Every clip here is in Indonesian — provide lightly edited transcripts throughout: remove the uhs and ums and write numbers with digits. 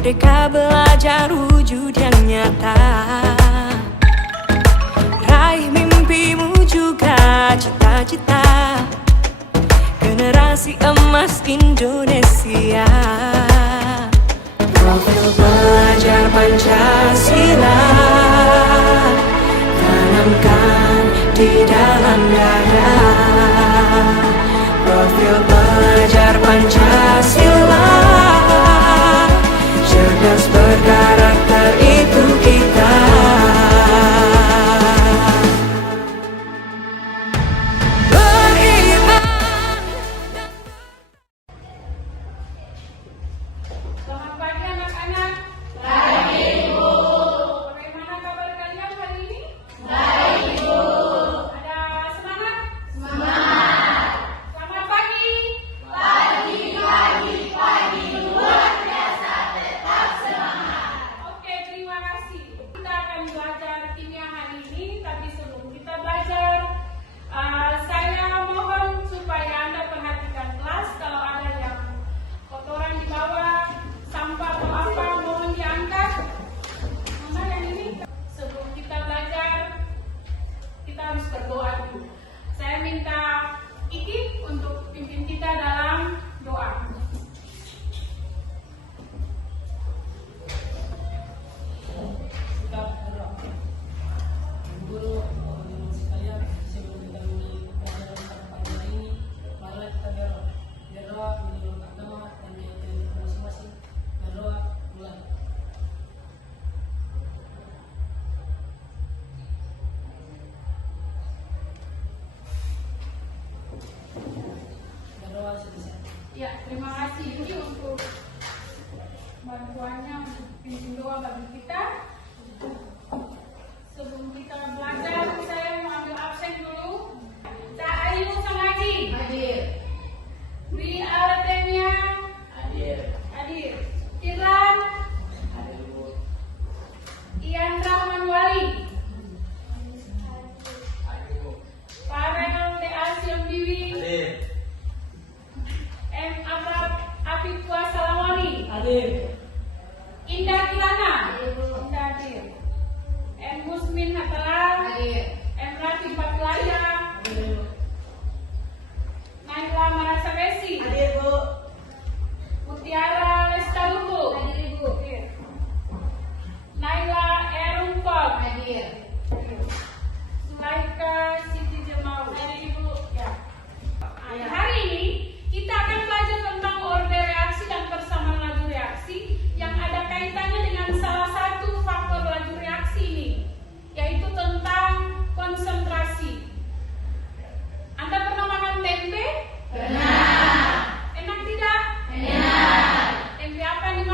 Merdeka belajar wujud yang nyata. Raih mimpimu juga cita-cita. Generasi emas Indonesia. Profil belajar Pancasila tanamkan di dalam dada. Profil belajar Pancasila, cerdas berkarakter itu kita. Selamat pagi anak-anak. Baik, Ibu. Bagaimana kabar kalian hari ini? Baik, Ibu. Ada semangat? Semangat. Selamat pagi. Pagi, pagi, pagi. Luar biasa, tetap semangat. Oke, terima kasih. Kita akan belajar kimia hari ini, tapi sebelum kita belajar, saya mohon supaya Anda perhatikan kelas. Kalau ada yang kotoran di bawah, sampah atau apa, mohon diangkat. Mana yang ini? Sebelum kita belajar, kita harus berdoa dulu. Saya minta Iki untuk pimpin kita dalam doa. Kita berdoa. Guru, teman-teman sekalian, sebelum kita mulai pelajaran pada pagi hari ini, marilah kita berdoa. Berdoa menurut agama dan keyakinan kita masing-masing. Berdoa mulai. Berdoa selesai. Ya, terima kasih Iki untuk bantuannya untuk pimpin doa bagi kita. Sebelum kita belajar, saya mau ambil absen dulu. Cak Ayu Sangaji. Hadir. Dwi Artemia. Hadir. Hadir. Irlan. Hadir, Bu. Ian Rahman Wali. Hadir, Bu. Farel De Asyam Biwi. Hadir. M. Abrab Afif Salamoni. Hadir. Indah Kilana. Indah hadir. M. Musmin Hatala. Hadir. M. Rafi Fatlaya. Hadir, Bu. Naila Marasabesi. Hadir, Bu. Mutiara Lestaluhu. Hadir, Ibu. Naila Erungkol. Hadir. Sulaika Siti Jemau. Hadir, Ibu. Ya. Hari ini kita akan belajar tentang order reaksi dan persamaan laju reaksi yang ada kaitannya dengan salah satu faktor laju reaksi ini, yaitu tentang konsentrasi. Anda pernah makan tempe? Benar. Enak tidak? Benar. Tempe apa yang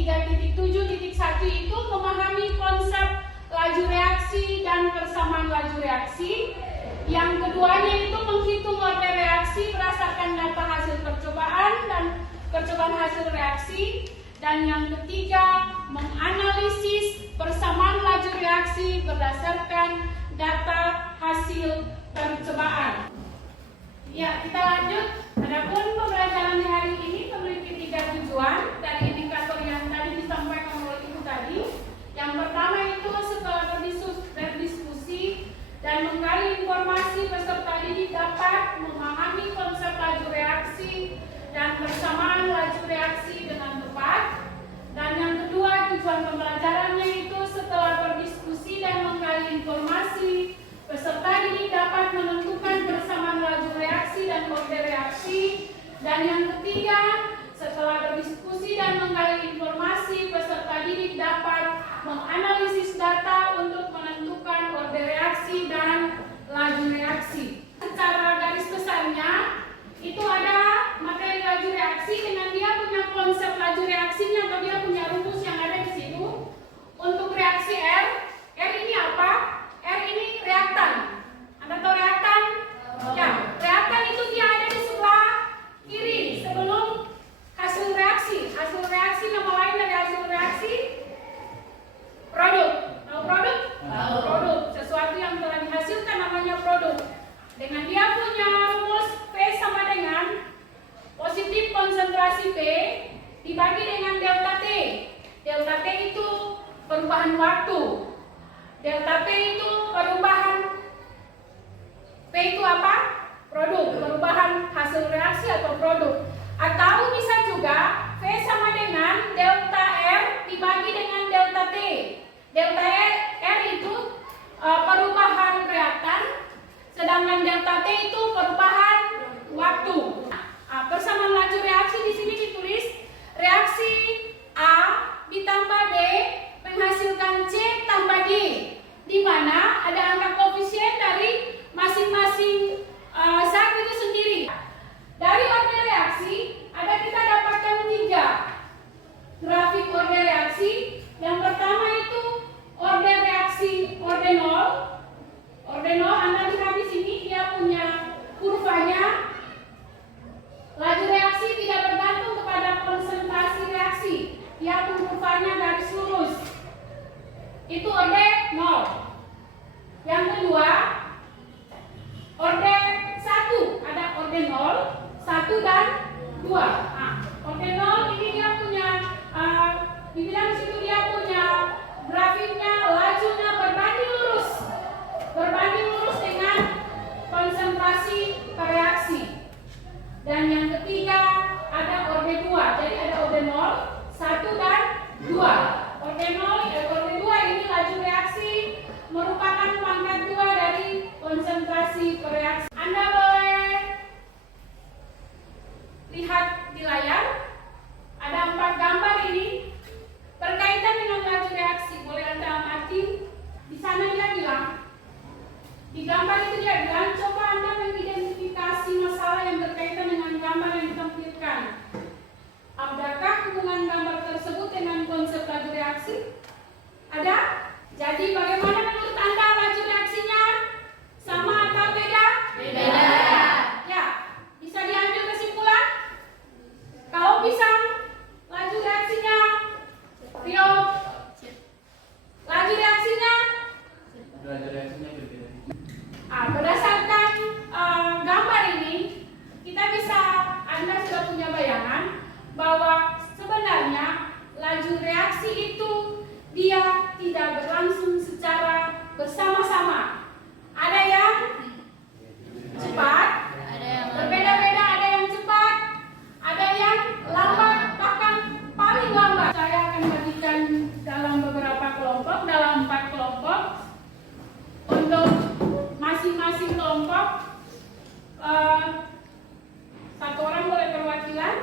3.7.1 itu memahami konsep laju reaksi dan persamaan laju reaksi. Yang keduanya itu menghitung order reaksi berdasarkan data hasil percobaan dan percobaan hasil reaksi. Dan yang ketiga, menganalisis persamaan laju reaksi berdasarkan data hasil percobaan. Ya, kita lanjut. Adapun pembelajaran hari ini memiliki 3 tujuan dari indikator yang tadi disampaikan oleh Ibu tadi. Yang pertama itu setelah berdiskusi dan menggali informasi, peserta didik dapat memahami konsep laju reaksi dan persamaan laju reaksi dengan tepat. Dan yang kedua, tujuan pembelajarannya itu setelah berdiskusi dan menggali informasi, peserta didik dapat menentukan persamaan laju reaksi dan order reaksi. Dan yang ketiga, setelah berdiskusi dan menggali informasi, peserta didik dapat menganalisis data untuk menentukan order reaksi dan laju reaksi. Secara garis besarnya, itu ada materi laju reaksi dengan dia punya konsep laju reaksinya atau dia punya rumus yang ada di situ. Untuk reaksi R ini apa? R ini reaktan. Anda tahu reaktan? Ya, reaktan itu dia ada di sebelah kiri sebelum hasil reaksi. Hasil reaksi nama lain dari hasil reaksi produk. Tahu produk? Tahu. Produk. Sesuatu yang telah dihasilkan namanya produk. Dengan dia punya rumus P sama dengan positif konsentrasi P dibagi dengan delta T. Delta T itu perubahan waktu. Delta P itu perubahan. P itu apa? Produk. Perubahan hasil reaksi atau produk. Atau bisa juga V sama dengan delta R dibagi dengan delta T. Delta R itu perubahan reaktan, sedangkan delta T itu perubahan waktu. Persamaan laju reaksi di sini ditulis reaksi A ditambah B menghasilkan C tambah D, di mana ada angka koefisien dari masing-masing zat itu sendiri. Dari order reaksi ada kita dapatkan 3 grafik order reaksi. Yang pertama itu order reaksi ordenol. Ordenol Anda lihat di sini dia punya kurvanya. Laju reaksi tidak bergantung kepada konsentrasi reaksi. Dia pun kurvanya garis lurus. Itu order 0. Yang kedua, order 1. Ada order 0, 1 dan 2. Order 0 ini dia punya dibilang situ dia punya grafiknya lajunya berbanding lurus dengan konsentrasi reaksi. Dan yang ketiga ada order 2. Jadi ada order 0, 1 dan 2. Order 2 ini laju reaksi merupakan pangkat 2 dari konsentrasi reaksi. Anda boleh lihat di layar ada 4 gambar ini berkaitan dengan laju reaksi. Boleh Anda amati. Di sana dia bilang, di gambar itu dia bilang, coba Anda mengidentifikasi masalah yang berkaitan dengan gambar yang ditampilkan. Adakah hubungan gambar tersebut dengan konsep laju reaksi? Ada? Jadi bagaimana menurut Anda laju reaksinya? Sama atau beda? Beda. Ya, bisa diambil kesimpulan? Kalau pisang, laju reaksinya Rio, laju reaksinya berbeda. Berdasarkan gambar ini, kita bisa, Anda sudah punya bayangan bahwa sebenarnya laju reaksi itu dia tidak berlangsung secara bersama-sama. Ada yang cepat, berbeda-beda, ada yang cepat, ada yang lambat, bahkan paling lambat. Saya akan bagikan dalam beberapa kelompok, dalam 4 kelompok. Untuk masing-masing kelompok, 1 orang boleh perwakilan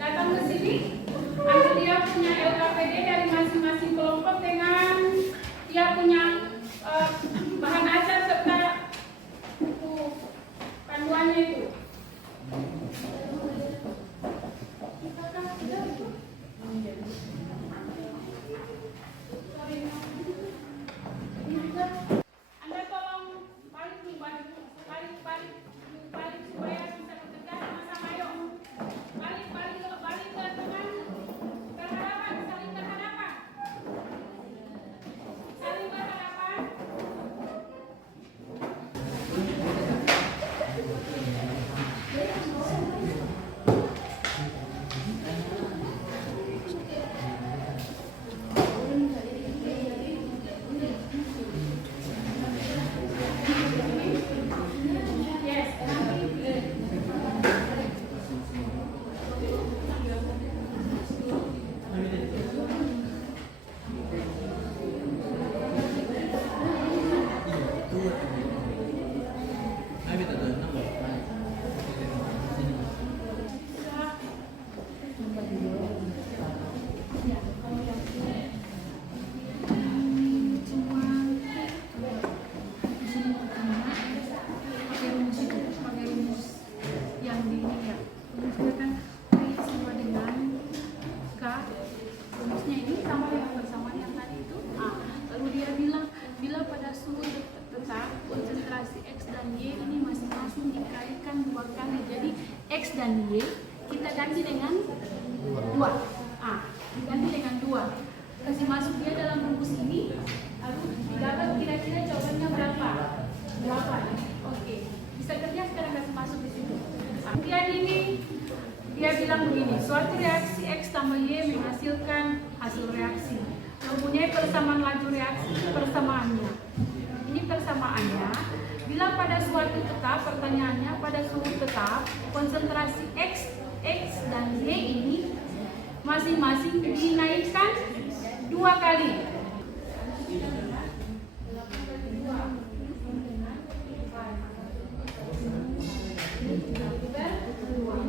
datang ke sini. Nanti dia punya LKPD dari masing-masing kelompok dengan dia punya bahan ajar serta buku panduannya itu. pembasian Y kita ganti dengan 2. Diganti dengan 2. Kasih masuk dia dalam rumus ini, lalu didapat kira-kira jawabannya berapa? 8. Oke. Bisa kerja sekarang kasih masuk di situ. Kemudian ini dia bilang begini, suatu reaksi X tambah Y menghasilkan hasil reaksi. Mempunyai persamaan laju reaksi, persamaannya. Ini persamaannya. Bila pada suatu tetap, pertanyaannya pada suatu tetap, konsentrasi X dan Y ini masing-masing dinaikkan 2 kali.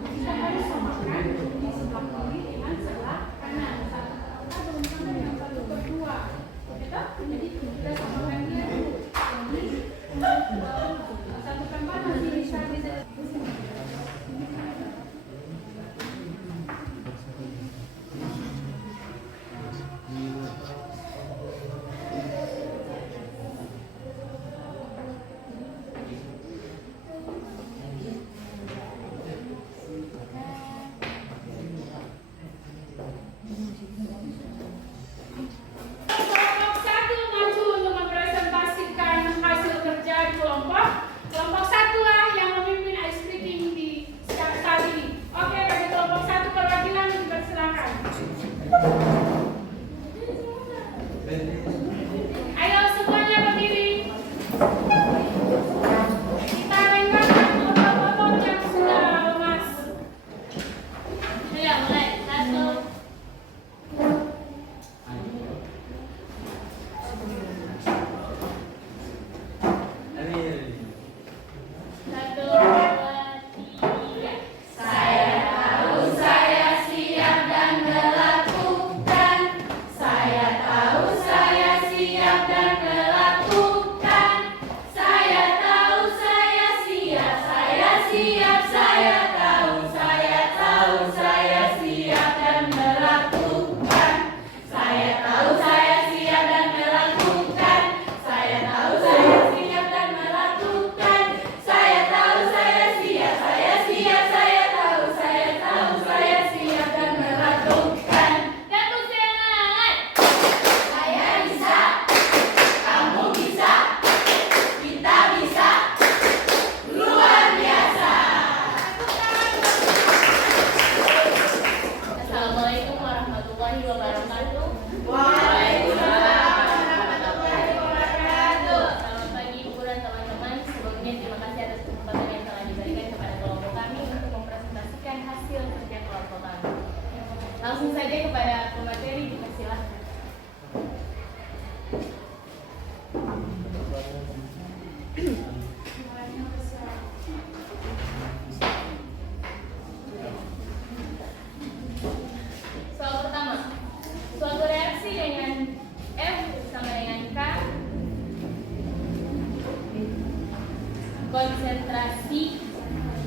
Kita harus samakan di sebelah kiri dengan sebelah kanan. Satu per 2. Jadi kita samakan dia dulu. Satu per 4 masih bisa. Kelompok 1 maju untuk mempresentasikan hasil kerja di kelompok. Kelompok 1 lah yang memimpin ice breaking di saat ini. Oke, bagi kelompok 1 perwakilan dipersilakan. Ayo semuanya berdiri. Kita renggangkan kelompok-kelompok yang sudah lemas. Ayo mulai. 1. Assalamualaikum warahmatullahi wabarakatuh. Waalaikumsalam warahmatullahi wabarakatuh. Selamat pagi Ibu dan teman-teman. Sebelumnya terima kasih atas kesempatan yang telah diberikan kepada kelompok kami untuk mempresentasikan hasil kerja kelompok kami. Langsung saja kepada pemateri, dipersilahkan. Soal pertama, suatu reaksi dengan F sama dengan K, konsentrasi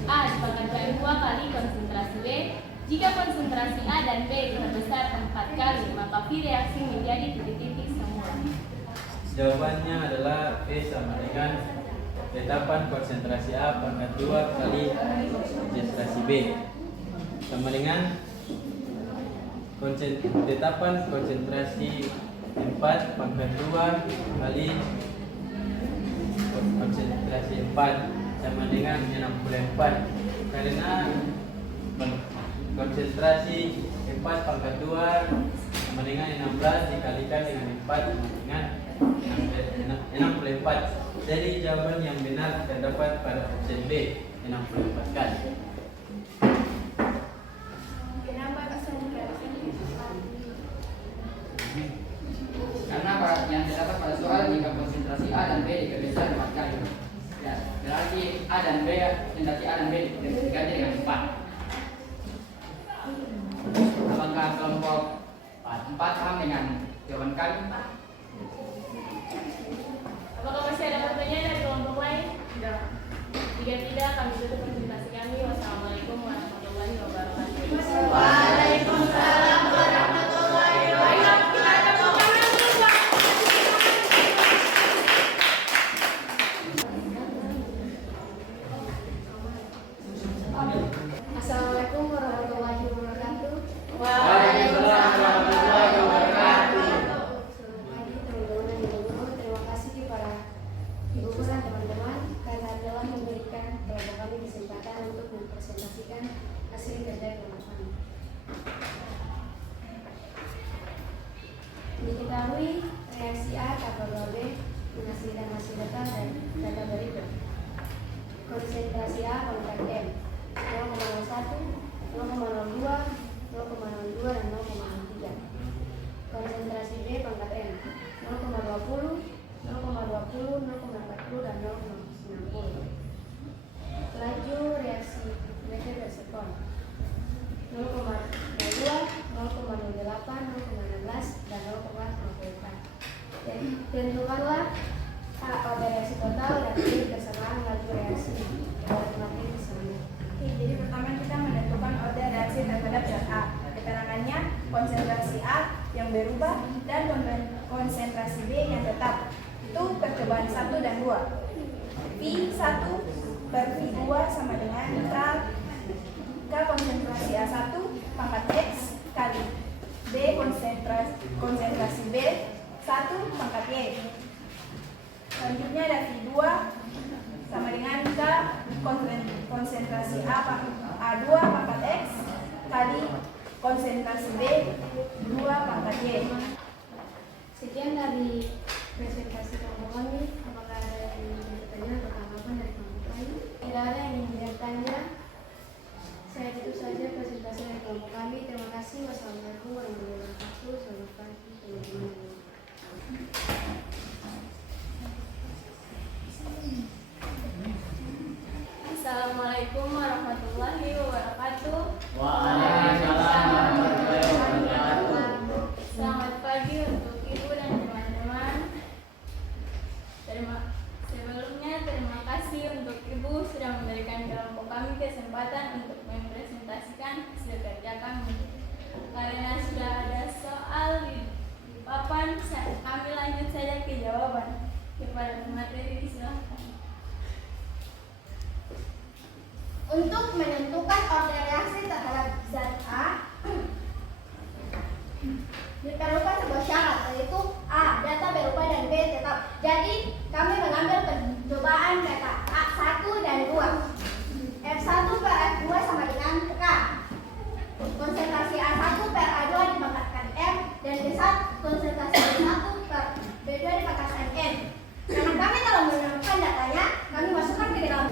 A dipangkatkan 2 kali konsentrasi B. Jika konsentrasi A dan B diperbesar 4 kali, maka V reaksi menjadi titik-titik semula. Jawabannya adalah V sama dengan tetapan konsentrasi A pangkat 2 kali konsentrasi B sama dengan tetapan konsentrasi 4 pangkat 2 kali konsentrasi 4 sama dengan 64, karena konsentrasi 4 pangkat 2 sama dengan 16 dikalikan dengan 4 sama dengan 64. Jadi jawaban yang benar terdapat pada opsi B, 64 kali. Kenapa bisa dikali? Karena yang terdapat pada soal jika konsentrasi A dan B diperbesar 4 kali, ya, berarti A dan B diganti dengan 4. Apakah kelompok 4 paham dengan jawaban kami? Apakah masih ada pertanyaan dari kelompok lain? Tidak. Jika tidak, kami tutup presentasi kami. Wassalamualaikum warahmatullahi wabarakatuh. Waalaikumsalam warahmatullahi wabarakatuh. Kita ada pertanyaan dulu, Pak. Assalamualaikum hasil kerja kelompok. Diketahui reaksi A tambah 2B menghasilkan hasil data berikut. Konsentrasi A pangkat M 0,01, 0,02, 0,02 dan 0,03. Konsentrasi B pangkat M 0,20, 0,20, 0,40 dan 0,90. Laju reaksi meter per sekon 0,02, 0,08, 0,16 dan 0,04. Tentukanlah pada reaksi total dan B bersamaan laju reaksi matematik tersebut. Jadi pertama kita menentukan order reaksi terhadap zat A. Keterangannya konsentrasi A yang berubah dan konsentrasi B yang tetap. Itu percobaan 1 dan 2. V1 per V2 sama dengan K konsentrasi A1 pangkat X kali B konsentrasi B1 pangkat Y. Selanjutnya ada V2 sama dengan K konsentrasi A2 pangkat X kali konsentrasi B2 pangkat Y. Sekian dari presentasi kelompok kami. Apakah ada yang ingin bertanya atau tanggapan dari kelompok lain? Tidak ada yang ingin bertanya. Saya tutup saja presentasi dari kelompok kami. Terima kasih. Wassalamualaikum warahmatullahi wabarakatuh. Selamat pagi teman-teman. Assalamualaikum warahmatullahi wabarakatuh. Waalaikumsalam warahmatullahi wabarakatuh. Selamat pagi untuk Ibu dan teman-teman. Sebelumnya terima kasih untuk Ibu sudah memberikan kelompok kami kesempatan untuk mempresentasikan hasil kerja kami. Karena sudah ada soal di papan, kami lanjut saja ke jawaban. Kepada materi silakan. Untuk menentukan order reaksi terhadap zat A diperlukan sebuah syarat, yaitu A. Data berubah dan B tetap. Jadi kami mengambil percobaan data A1 dan 2. F1 per F2 sama dengan K. Konsentrasi A1 per A2 dipangkatkan M dan B1 konsentrasi B1 per B2 dipangkatkan M. Karena kami telah menemukan datanya, kami masukkan ke dalam.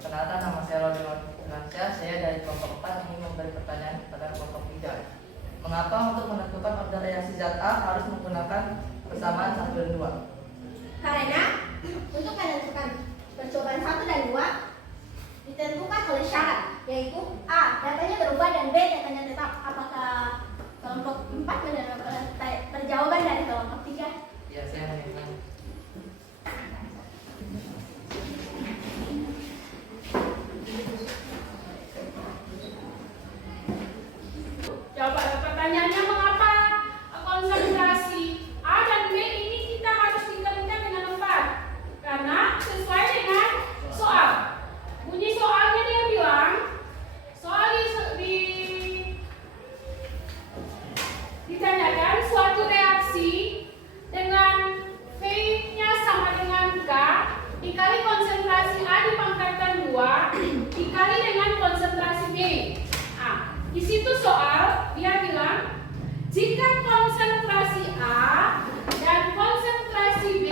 Perkenalkan, nama saya Rodi Nurdiansyah. Saya dari kelompok 4 ingin memberi pertanyaan kepada kelompok 3. Mengapa untuk menentukan order reaksi zat A harus menggunakan persamaan 1 dan 2? Karena untuk menentukan percobaan 1 dan 2 ditentukan oleh syarat, yaitu A. Datanya berubah dan B. Datanya tetap. Apakah kelompok 4 menerima perjawaban dari kelompok 3? Ya, saya menerima. Jawab pertanyaannya, mengapa konsentrasi A dan B ini kita harus tingkatkan dengan 4? Karena sesuai dengan soal. Bunyi soalnya dia bilang, soal ditanyakan suatu reaksi dengan V-nya sama dengan K dikali konsentrasi A dipangkatkan 2 dikali dengan konsentrasi B. Di situ soal dia bilang jika konsentrasi A dan konsentrasi B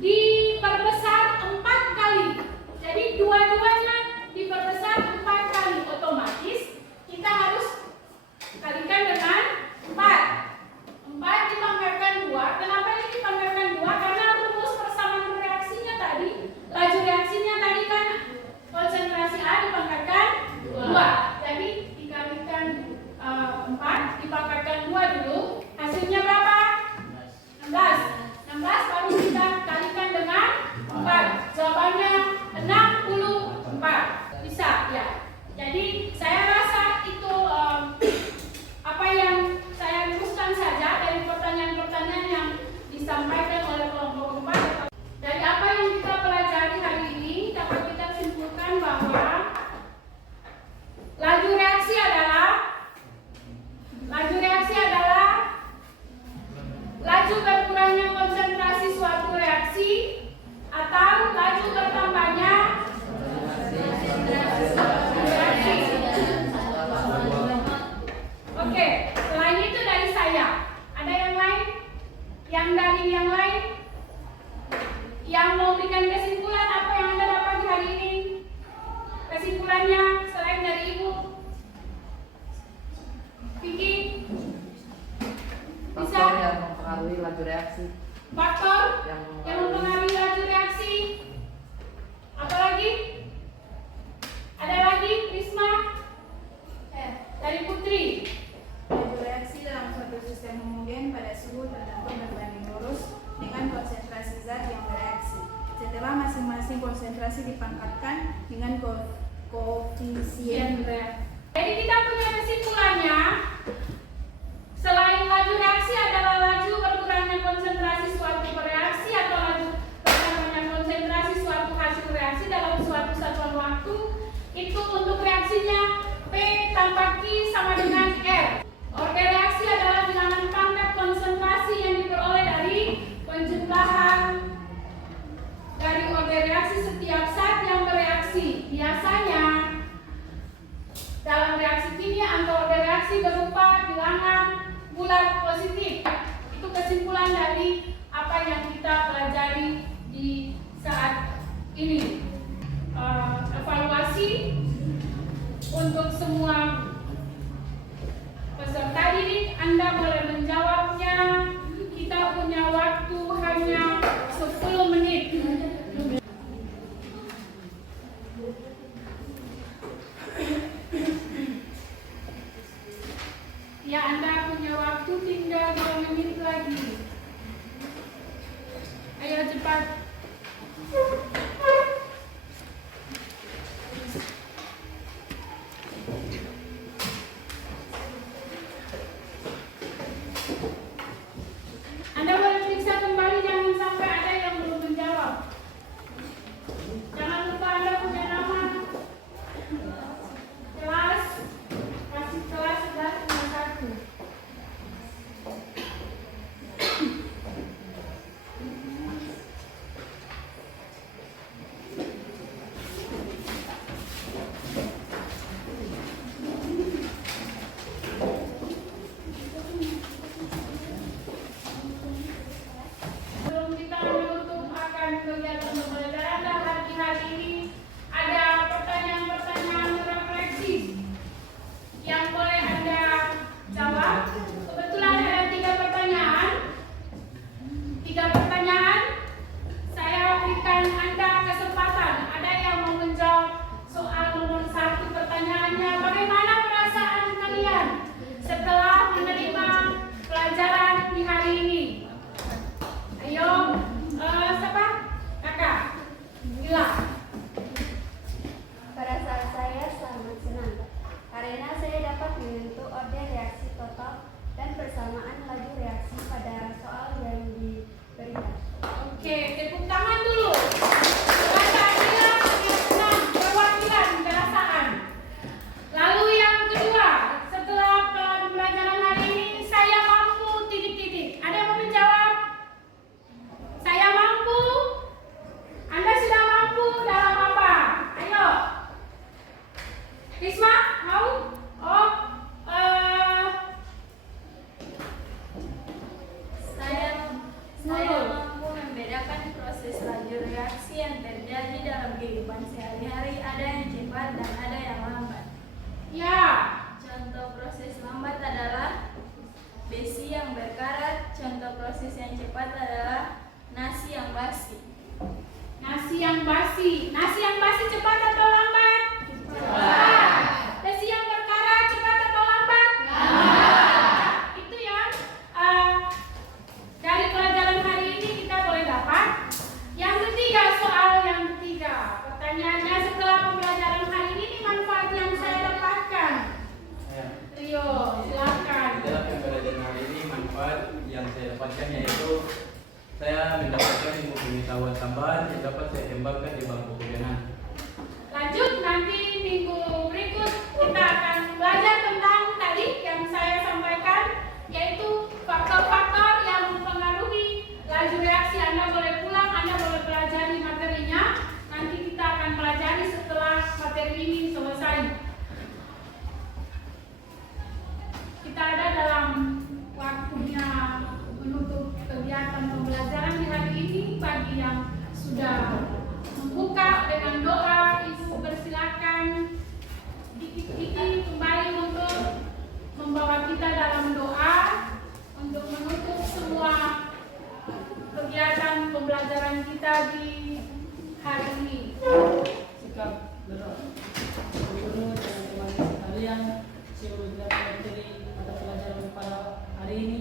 diperbesar 4 kali, jadi dua-duanya diperbesar 4 kali, otomatis kita harus kalikan dengan 4. 4 dipangkatkan 2. Kenapa ini dipangkatkan 2? Karena rumus persamaan reaksinya tadi, laju reaksinya tadi kan konsentrasi A dipangkatkan 2. Jadi dikalikan 4 dipangkatkan 2 dulu, hasilnya berapa? 16 baru kita kalikan dengan 4. Jawabannya 64. Bisa ya. Jadi saya rasa itu apa yang saya luruskan saja dari pertanyaan-pertanyaan yang disampaikan oleh kelompok 4. Dari apa yang kita pelajari hari ini dapat kita simpulkan bahwa laju reaksi adalah laju berkurangnya konsentrasi suatu reaksi atau laju bertambahnya masing-masing konsentrasi dipangkatkan dengan koefisien. Jadi kita punya kesimpulannya, selain laju reaksi adalah laju berkurangnya konsentrasi suatu reaksi atau laju berkurangnya konsentrasi suatu hasil reaksi dalam suatu satuan waktu, itu untuk reaksinya P tambah Q sama dengan R. Order reaksi adalah bilangan pangkat konsentrasi yang diperoleh dari penjumlahan dari order reaksi setiap saat yang bereaksi. Biasanya dalam reaksi kimia angka order reaksi berupa bilangan bulat positif. Itu kesimpulan dari apa yang kita pelajari di saat ini. Evaluasi untuk semua peserta didik, Anda boleh menjawabnya. Kita punya waktu hanya 10 menit. Ya, Anda punya waktu tinggal 2 menit lagi. Ayo cepat. Anda boleh periksa kembali, jangan sampai ada yang belum menjawab. Jangan lupa Anda punya nama, kelas, kasih kelas 11 1. Sebelum kita menutup akan kegiatan pembelajaran dan hari ini ada pertanyaan-pertanyaan refleksi yang boleh Anda jawab. Kebetulan ada 3 pertanyaan. 3 pertanyaan. Saya berikan Anda kesempatan. Ada yang mau menjawab soal nomor 1 pertanyaannya. Bagaimana perasaan kalian setelah menerima pelajaran di hari ini? Ayo, siapa? Kakak. Gila. Perasaan saya sangat senang karena saya dapat menyentuh order reaksi total dan persamaan laju reaksi pada soal yang diberikan. Oke, tepuk tangan dulu. Perasaan gila, sangat senang, perwakilan perasaan. Lalu yang kedua, setelah pembelajaran hari ini saya mampu titik-titik. Ada yang mau menjawab? Saya mampu. Anda sudah mampu dalam apa? Ayo. Risma, mau? Oh, Saya mampu membedakan proses laju reaksi yang terjadi dalam kehidupan sehari-hari, ada yang cepat dan ada yang lambat. ya. Contoh proses lambat adalah besi yang berkarat, contoh proses yang cepat adalah nasi yang basi. Nasi yang basi. Nasi yang basi cepat atau lambat? Cepat. Besi yang berkarat cepat atau lambat? Lambat. Itu yang dari pelajaran hari ini kita boleh dapat. Yang ketiga, soal yang ketiga. Pertanyaannya, setelah pembelajaran hari ini manfaat yang saya dapatkan. Ya. Rio, silakan. Dalam pembelajaran hari ini manfaat yang saya dapatkan yaitu saya mendapatkan ilmu pengetahuan tambahan yang dapat saya kembangkan di bangku kuliah. Lanjut, nanti minggu berikut kita akan belajar tentang tadi yang saya sampaikan, yaitu faktor-faktor yang mempengaruhi laju reaksi. Anda boleh pulang, Anda boleh pelajari materinya. Nanti kita akan pelajari setelah materi ini selesai. Kita ada dalam waktunya menutup kegiatan pembelajaran di hari ini. Bagi yang sudah membuka dengan doa, Ibu persilakan Diki kembali untuk membawa kita dalam doa untuk menutup semua kegiatan pembelajaran kita di hari ini. Sikap berdoa. Guru dan teman-teman sekalian, sebelum kita materi mata pelajaran pada hari ini,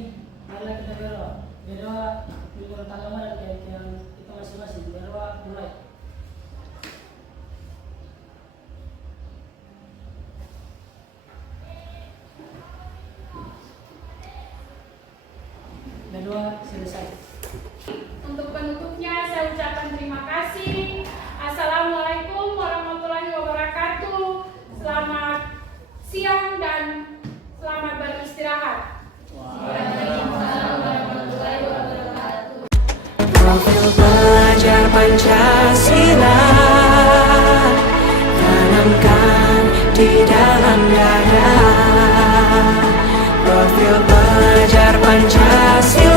marilah kita berdoa. Berdoa menurut agama dan keyakinan kita masing-masing. Berdoa mulai. selesai. Untuk penutupnya saya ucapkan terima kasih. Assalamualaikum warahmatullahi wabarakatuh. Selamat siang dan selamat beristirahat. Profil pelajar Pancasila tanamkan di dalam dada. Profil pelajar Pancasila